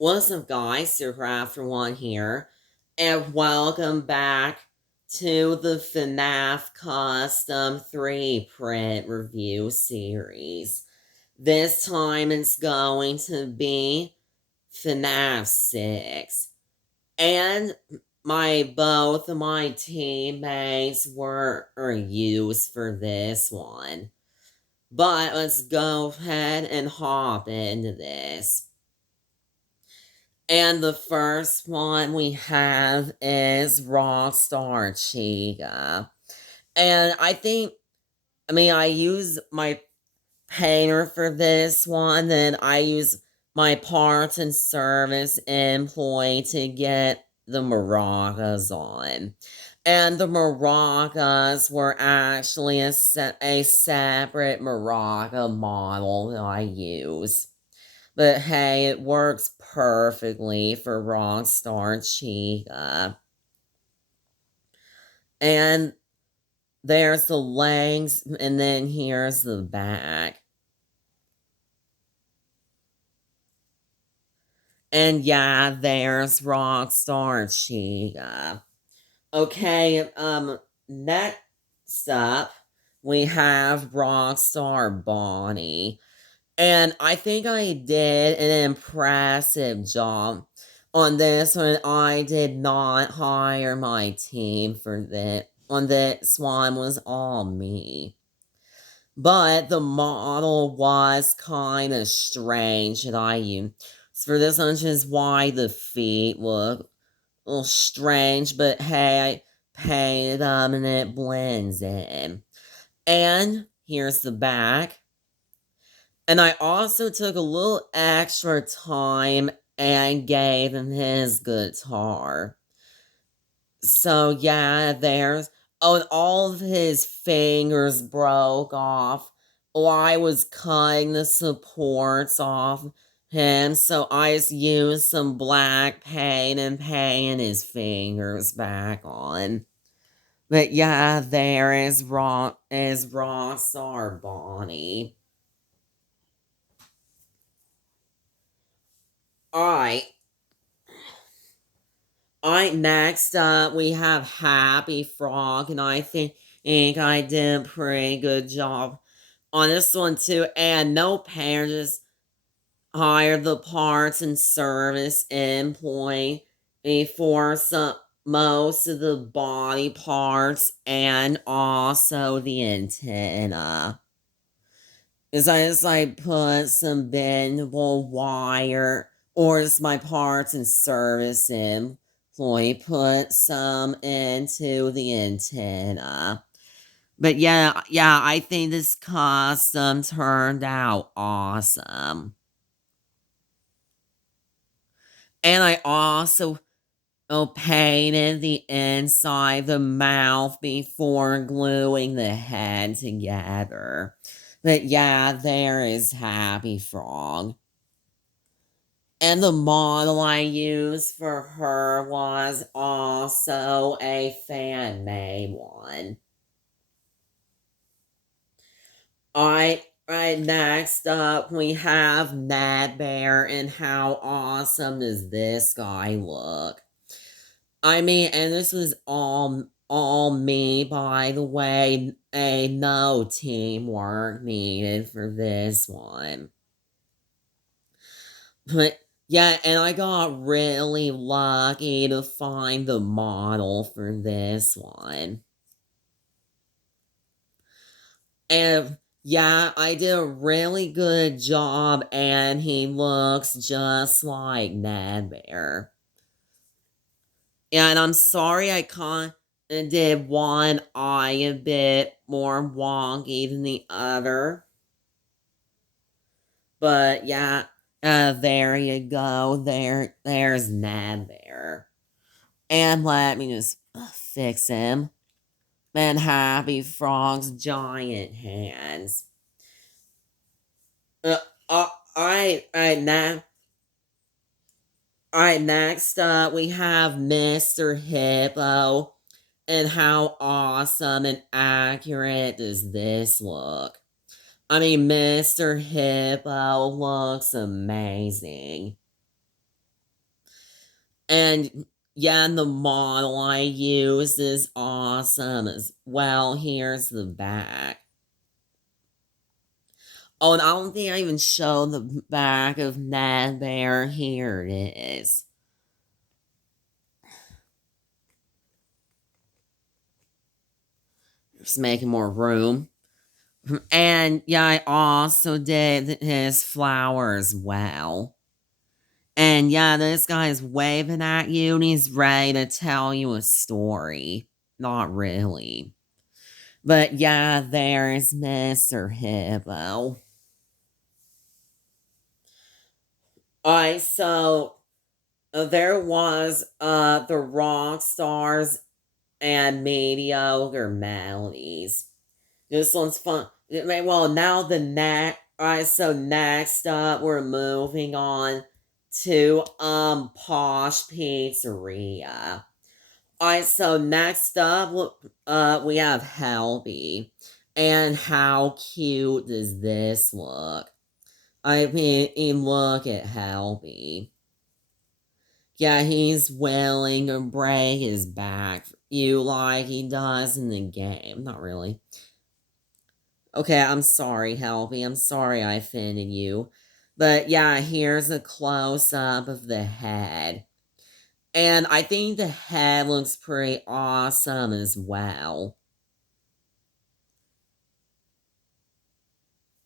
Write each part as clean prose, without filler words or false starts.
What's up, guys? Super After One here, and welcome back to the FNAF Custom 3 print review series. This time it's going to be FNAF 6. And both of my teammates were used for this one. But let's go ahead and hop into this. And the first one we have is Rockstar Chica. And I use my painter for this one, and I use my parts and service employee to get the maracas on. And the maracas were actually a separate maraca model that I use. But hey, it works perfectly for Rockstar Chica. And there's the legs, and then here's the back. And yeah, there's Rockstar Chica. Okay, next up, we have Rockstar Bonnie. And I think I did an impressive job on this one. I did not hire my team for this. On this one was all me. But the model was kind of strange that I used. For this one, which is why the feet look a little strange. But hey, I painted them and it blends in. And here's the back. And I also took a little extra time and gave him his guitar. So yeah, there's and all of his fingers broke off while I was cutting the supports off him. So I just used some black paint and painted his fingers back on. But yeah, there is Ross our Bonnie. Alright. Alright, next up we have Happy Frog, and I think I did a pretty good job on this one too. And no painter, just hired the parts and service employee for most of the body parts and also the antenna. Is I just put some bendable wire, or is my parts and service employee put some into the antenna. But yeah, I think this custom turned out awesome. And I also painted the inside the mouth before gluing the head together. But yeah, there is Happy Frog. And the model I used for her was also a fan-made one. Alright, next up we have Ned Bear, and how awesome does this guy look? And this was all me, by the way. No teamwork needed for this one. But yeah, and I got really lucky to find the model for this one. And yeah, I did a really good job, and he looks just like Ned Bear. And I'm sorry I did one eye a bit more wonky than the other. But yeah, there you go. There's Ned there. And let me just fix him. And Happy Frog's giant hands. Uh, now. Alright, next up we have Mr. Hippo. And how awesome and accurate does this look? Mr. Hippo looks amazing. And yeah, the model I use is awesome as well. Here's the back. Oh, and I don't think I even showed the back of Ned Bear. Here it is. Just making more room. And yeah, I also did his flower as well. And yeah, this guy's waving at you and he's ready to tell you a story. Not really. But yeah, there's Mr. Hippo. Alright, so there was the rock stars and mediocre melodies. This one's fun. Well, now the next. Alright, so next up, we're moving on to Posh Pizzeria. Alright, so next up, we have Helby. And how cute does this look? I mean, look at Helby. Yeah, he's willing to break his back for you like he does in the game. Not really. Okay, I'm sorry, Helby. I'm sorry I offended you. But yeah, here's a close up of the head. And I think the head looks pretty awesome as well.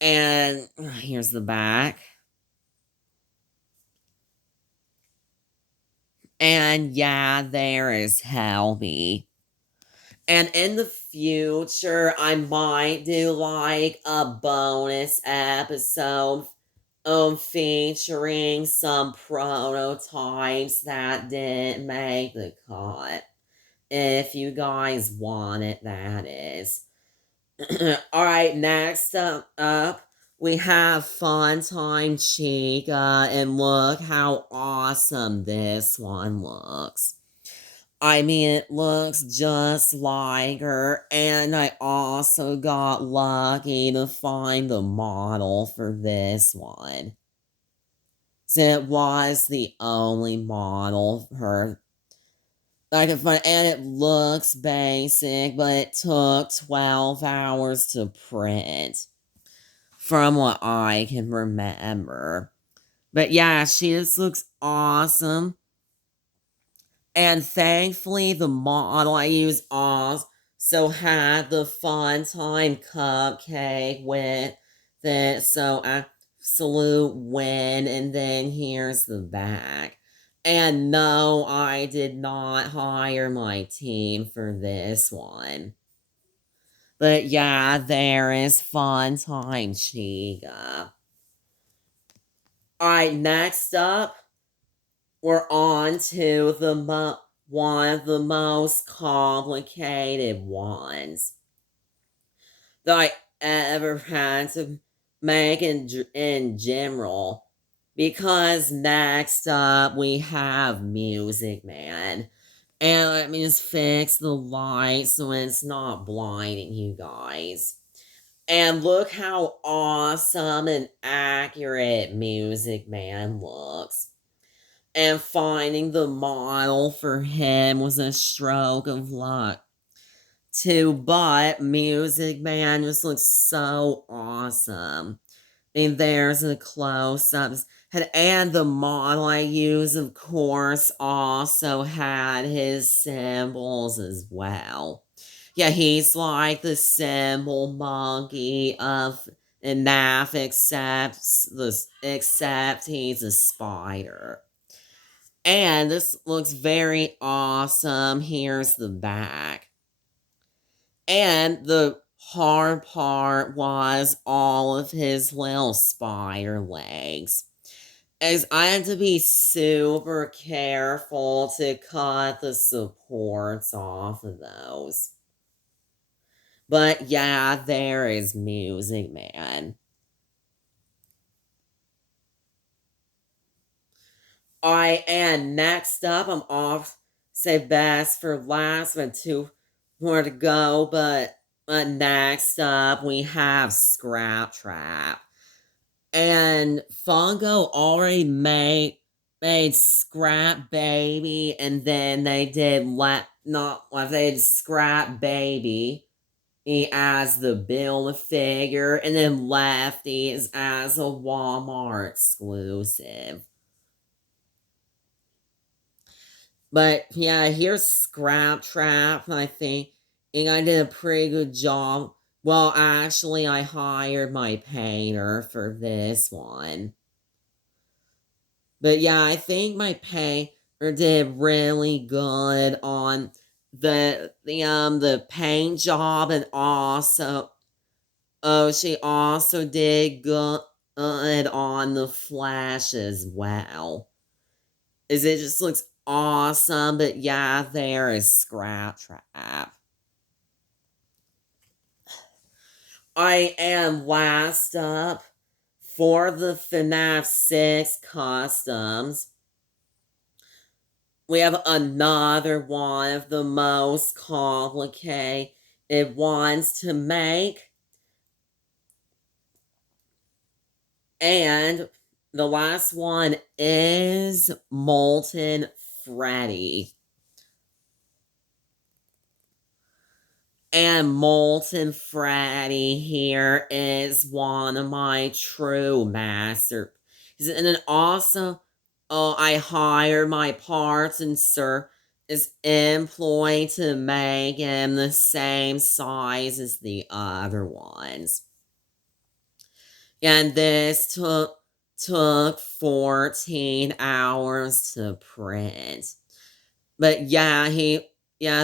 And here's the back. And yeah, there is Helby. And in the future, I might do like a bonus episode featuring some prototypes that didn't make the cut. If you guys want it, that is. Alright, next up, we have Fun Time Chica, and look how awesome this one looks. I mean, it looks just like her, and I also got lucky to find the model for this one. So it was the only model for her I could find, and it looks basic, but it took 12 hours to print, from what I can remember. But yeah, she just looks awesome. And thankfully, the model I use also had the Fun Time cupcake with it. So, absolute win. And then here's the back. And no, I did not hire my team for this one. But yeah, there is Fun Time Chica. Alright, next up, we're on to one of the most complicated ones that I ever had to make in general. Because next up we have Music Man. And let me just fix the light so it's not blinding you guys. And look how awesome and accurate Music Man looks. And finding the model for him was a stroke of luck too, but Music Man just looks so awesome. And there's a close-ups. And the model I use, of course, also had his symbols as well. Yeah, he's like the symbol monkey of fnaf, except he's a spider. And this looks very awesome. Here's the back. And the hard part was all of his little spider legs. As I had to be super careful to cut the supports off of those. But yeah, there is Music Man. Alright, and next up, I'm off. Say best for last, but two more to go. But next up, we have Scrap Trap. And Funko already made They'd scrap baby, and then they did not like they'd scrap baby as the bill figure, and then lefties as a Walmart exclusive. But yeah, here's Scrap Trap. I think and I did a pretty good job. Well, actually, I hired my painter for this one. But yeah, I think my painter did really good on the paint job, and also she also did good on the flash as well. Is it just looks awesome, but yeah, there is Scrap Trap. I am last up for the FNAF 6 customs. We have another one of the most complicated ones to make. And the last one is Molten Freddy. And Molten Freddy here is one of my true masters. And then also, I hire my parts and is employed to make him the same size as the other ones. And this took 14 hours to print. But yeah,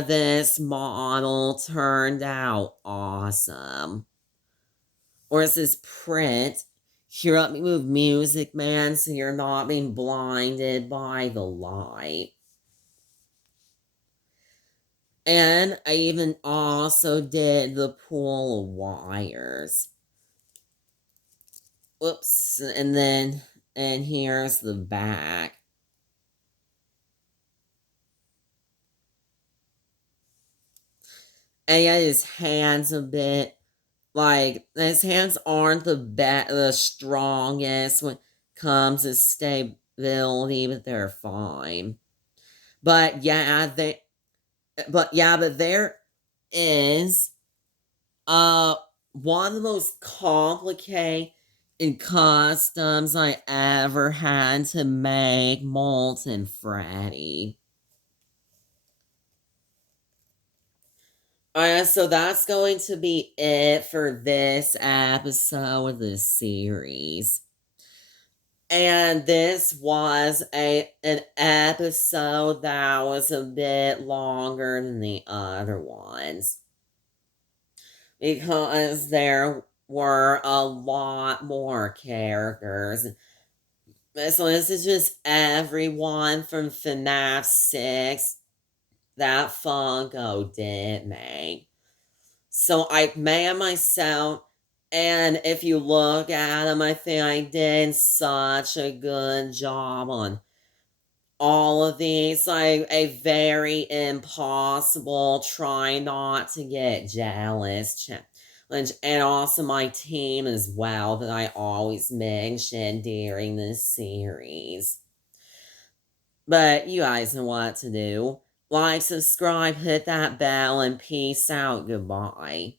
this model turned out awesome. Or is this print? Here, let me move Music Man so you're not being blinded by the light. And I even also did the pool of wires. Whoops. And here's the back. And yeah, his hands a bit like his hands aren't the strongest when it comes to stability, but they're fine. But yeah, but there is one of the most complicated customs I ever had to make, Molten Freddy. So that's going to be it for this episode of the series. And this was an episode that was a bit longer than the other ones, because there were a lot more characters. So this is just everyone from FNAF 6 that Funko did make. So I made myself, and if you look at them, I think I did such a good job on all of these. Like a very impossible try not to get jealous challenge, and also my team as well that I always mention during this series. But you guys know what to do. Like, subscribe, hit that bell, and peace out. Goodbye.